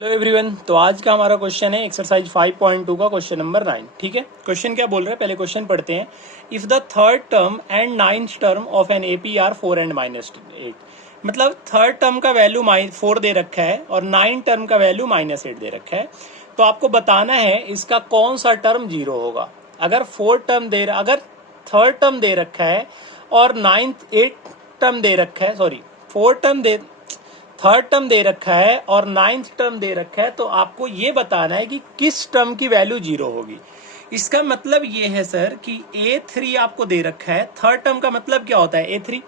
Hello everyone. तो आज का हमारा क्वेश्चन है एक्सरसाइज 5.2 का क्वेश्चन नंबर 9। ठीक है, क्वेश्चन क्या बोल रहे हैं पहले क्वेश्चन पढ़ते हैं। If the third term and ninth term of an AP are 4 and -8, मतलब थर्ड टर्म का वैल्यू 4 दे रखा है और नाइन टर्म का वैल्यू -8 दे रखा है, तो आपको बताना है इसका कौन सा टर्म 0 होगा। अगर अगर थर्ड टर्म दे रखा है और टर्म दे रखा है, सॉरी थर्ड टर्म दे रखा है और नाइन्थ टर्म दे रखा है, तो आपको ये बताना है कि किस टर्म की वैल्यू 0 होगी। इसका मतलब ये है सर कि A3 आपको दे रखा है। थर्ड टर्म का मतलब क्या होता है A3,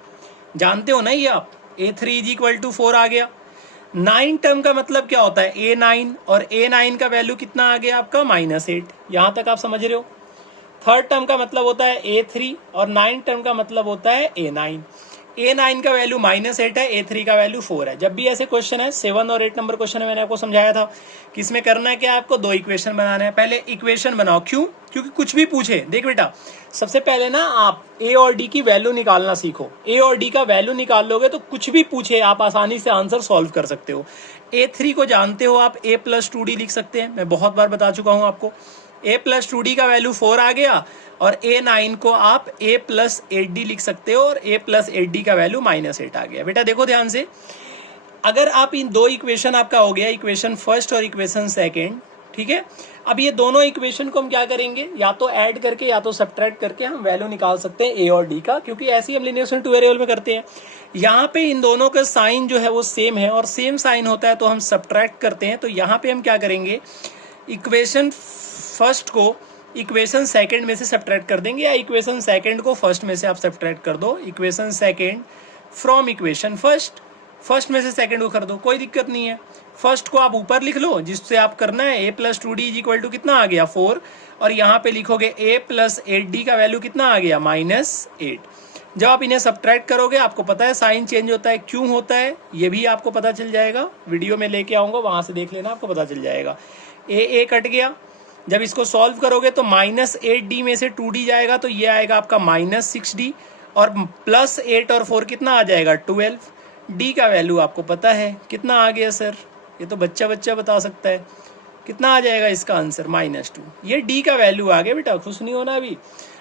जानते हो ना ये आप। A3 = 4 आ गया। नाइन टर्म का मतलब क्या होता है A9, और A9 का वैल्यू कितना आ गया आपका -8। यहां तक आप समझ रहे हो। थर्ड टर्म का मतलब होता है A3 और नाइन टर्म का मतलब होता है A9। A9 का वैल्यू -8 है, A3 का वैल्यू 4 है। जब भी ऐसे क्वेश्चन है 7 और 8 नंबर क्वेश्चन है, मैंने आपको समझाया था कि इसमें करना है क्या, आपको 2 इक्वेशन बनाने हैं। पहले इक्वेशन बनाओ, क्यों? क्योंकि कुछ भी पूछे, देख बेटा, सबसे पहले ना आप A और D की वैल्यू निकालना सीखो। A और D का वैल्यू निकाल लोगे तो कुछ भी पूछे आप आसानी से आंसर सॉल्व कर सकते हो। A3 को जानते हो आप, A+2D लिख सकते हैं, मैं बहुत बार बता चुका हूं आपको। A+2D का वैल्यू 4 आ गया, और A9 को आप A+8D लिख सकते हो, और A+8D का वैल्यू -8 आ गया। बेटा देखो ध्यान से, अगर आप इन 2 इक्वेशन आपका हो गया, इक्वेशन फर्स्ट और इक्वेशन सेकंड, ठीक है। अब ये दोनों इक्वेशन को हम क्या करेंगे, या तो ऐड करके या तो सब्ट्रैक्ट करके हम वैल्यू निकाल सकते हैं A और D का, क्योंकि ऐसे ही हम लिनियर टू वेरिएबल में करते हैं। यहाँ पे इन दोनों का साइन जो है वो सेम है, और सेम साइन होता है तो हम सब्ट्रैक्ट करते हैं। तो यहाँ पे हम क्या करेंगे, इक्वेशन फर्स्ट को इक्वेशन सेकंड में से सब्ट्रैक्ट कर देंगे, या इक्वेशन सेकंड को फर्स्ट में से आप सब्ट्रैक्ट कर दो। Equation second from equation first में से सेकंड को कर दो, कोई दिक्कत नहीं है। फर्स्ट को आप ऊपर लिख लो, जिससे आप करना है A+2D = कितना आ गया 4, और यहाँ पे लिखोगे A+8D का वैल्यू कितना आ गया -8। जब आप इन्हें सब्ट्रैक्ट करोगे, आपको पता है साइन चेंज होता है, क्यों होता है ये भी आपको पता चल जाएगा। वीडियो में लेके आऊंगा, वहां से देख लेना, आपको पता चल जाएगा। A कट गया। जब इसको सॉल्व करोगे तो -8D में से 2D जाएगा, तो ये आएगा आपका -6D, और +8 और 4 कितना आ जाएगा 12। D का वैल्यू आपको पता है कितना आ गया सर, ये तो बच्चा बता सकता है कितना आ जाएगा इसका आंसर, -2। ये D का वैल्यू आ गया। बेटा खुश नहीं होना,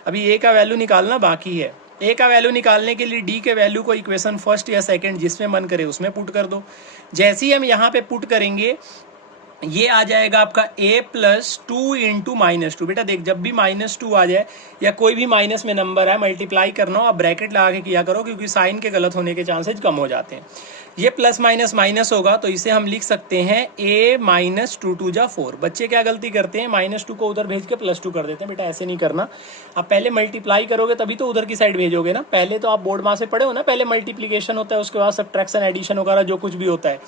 अभी A का वैल्यू निकालना बाकी है। A का वैल्यू निकालने के लिए D के वैल्यू को इक्वेशन फर्स्ट या सेकंड जिसमें मन करे उसमें पुट कर दो। जैसे ही हम यहाँ पे पुट करेंगे, ये आ जाएगा आपका A+2 × -2। बेटा देख, जब भी -2 आ जाए या कोई भी माइनस में नंबर है, मल्टीप्लाई करना हो, आप ब्रैकेट लगा के किया करो, क्योंकि साइन के गलत होने के चांसेस कम हो जाते हैं। ये प्लस माइनस माइनस होगा, तो इसे हम लिख सकते हैं A-2 × 4। बच्चे क्या गलती करते हैं, -2 को उधर भेज के +2 कर देते हैं। बेटा ऐसे नहीं करना, आप पहले मल्टीप्लाई करोगे तभी तो उधर की साइड भेजोगे ना। पहले तो आप बोर्ड माँ से पढ़े हो ना, पहले मल्टीप्लीकेशन होता है, उसके बाद सब्ट्रैक्शन, एडिशन वगैरह जो कुछ भी होता है।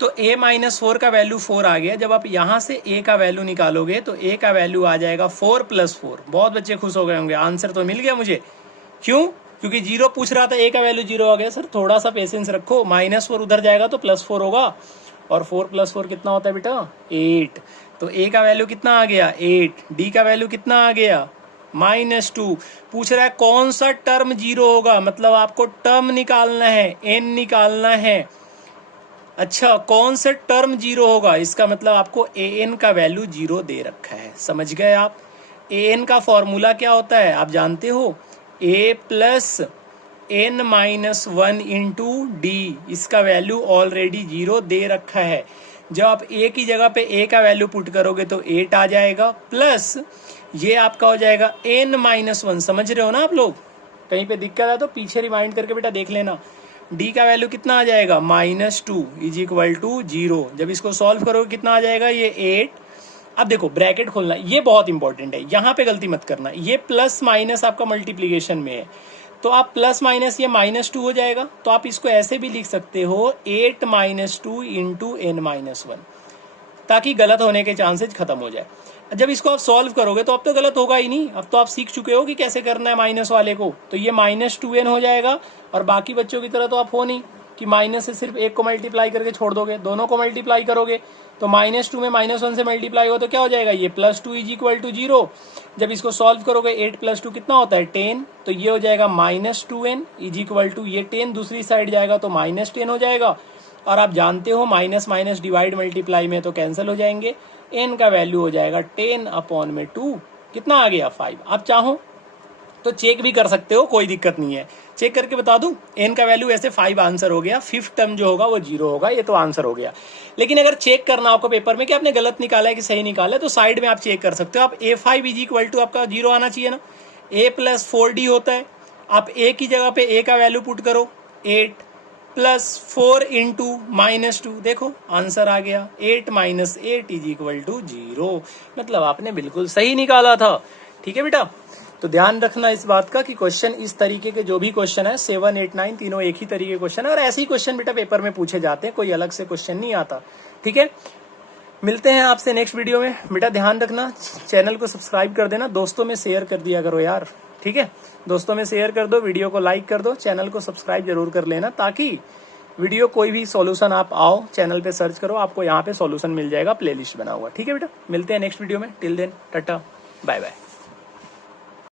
तो A-4 का वैल्यू 4 आ गया। जब आप यहाँ से A का वैल्यू निकालोगे तो A का वैल्यू आ जाएगा 4 + 4। बहुत बच्चे खुश हो गए होंगे, आंसर तो मिल गया मुझे। क्यों? क्योंकि 0 पूछ रहा था, A का वैल्यू 0 आ गया। सर थोड़ा सा पेशेंस रखो, -4 उधर जाएगा तो +4 होगा, और 4 + 4 कितना होता है बेटा 8। तो A का वैल्यू कितना आ गया 8, D का वैल्यू कितना आ गया -2। पूछ रहा है कौन सा टर्म 0 होगा, मतलब आपको टर्म निकालना है, N निकालना है। अच्छा, कौन से टर्म 0 होगा, इसका मतलब आपको an का वैल्यू 0 दे रखा है। समझ गए आप? an का फॉर्मूला क्या होता है आप जानते हो, a + n-1 × d। इसका वैल्यू ऑलरेडी 0 दे रखा है। जब आप a की जगह पे a का वैल्यू पुट करोगे तो 8 आ जाएगा, प्लस ये आपका हो जाएगा n-1। समझ रहे हो ना आप लोग? कहीं पे दिक्कत है तो पीछे रिमाइंड करके बेटा देख लेना। D का वैल्यू कितना आ जाएगा -2 = 0। जब इसको सॉल्व करोगे कितना आ जाएगा, ये 8। अब देखो ब्रैकेट खोलना, ये बहुत इंपॉर्टेंट है, यहाँ पे गलती मत करना। ये प्लस माइनस आपका मल्टीप्लीकेशन में है, तो आप प्लस माइनस ये -2 हो जाएगा, तो आप इसको ऐसे भी लिख सकते हो 8 - 2 × n-1, ताकि गलत होने के चांसेस खत्म हो जाए। जब इसको आप सॉल्व करोगे तो अब तो गलत होगा ही नहीं, अब तो आप सीख चुके हो कि कैसे करना है माइनस वाले को। तो ये -2n हो जाएगा, और बाकी बच्चों की तरह तो आप हो नहीं कि माइनस से सिर्फ एक को मल्टीप्लाई करके छोड़ दोगे, दोनों को मल्टीप्लाई करोगे। तो -2 में -1 से मल्टीप्लाई हो तो क्या हो जाएगा, ये +2 = 0। जब इसको सॉल्व करोगे 8 + 2 कितना होता है 10, तो ये हो जाएगा -2n = ये 10 दूसरी साइड जाएगा तो -10 हो जाएगा, और आप जानते हो माइनस माइनस डिवाइड मल्टीप्लाई में तो कैंसिल हो जाएंगे, n का वैल्यू हो जाएगा 10/2, कितना आ गया 5। आप चाहो तो चेक भी कर सकते हो, कोई दिक्कत नहीं है, चेक करके बता दूं, n का वैल्यू ऐसे 5 आंसर हो गया, फिफ्थ टर्म जो होगा वो 0 होगा, ये तो आंसर हो गया। लेकिन अगर चेक करना आपको पेपर में कि आपने गलत निकाला है कि सही निकाला है, तो साइड में आप चेक कर सकते हो। आप a5 इज इक्वल टू आपका 0 आना चाहिए ना, a प्लस 4d होता है, आप a की जगह पे a का वैल्यू पुट करो 8 प्लस 4 इंटू -2, देखो आंसर आ गया 8 - 8 इज इक्वल टू 0, मतलब आपने बिल्कुल सही निकाला था। ठीक है बेटा, तो ध्यान रखना इस बात का कि क्वेश्चन इस तरीके के जो भी क्वेश्चन है 7, 8, 9 तीनों एक ही तरीके के क्वेश्चन है, और ऐसे ही क्वेश्चन बेटा पेपर में पूछे जाते हैं, कोई अलग से क्वेश्चन नहीं आता। ठीक है, मिलते हैं आपसे नेक्स्ट वीडियो में। बेटा ध्यान रखना, चैनल को सब्सक्राइब कर देना, दोस्तों में शेयर कर दिया करो यार। ठीक है, दोस्तों में शेयर कर दो, वीडियो को लाइक कर दो, चैनल को सब्सक्राइब जरूर कर लेना, ताकि वीडियो कोई भी सॉल्यूशन आप आओ चैनल पे सर्च करो, आपको यहाँ पे सॉल्यूशन मिल जाएगा, प्लेलिस्ट बना हुआ। ठीक है बेटा, मिलते हैं नेक्स्ट वीडियो में, till then tata bye bye.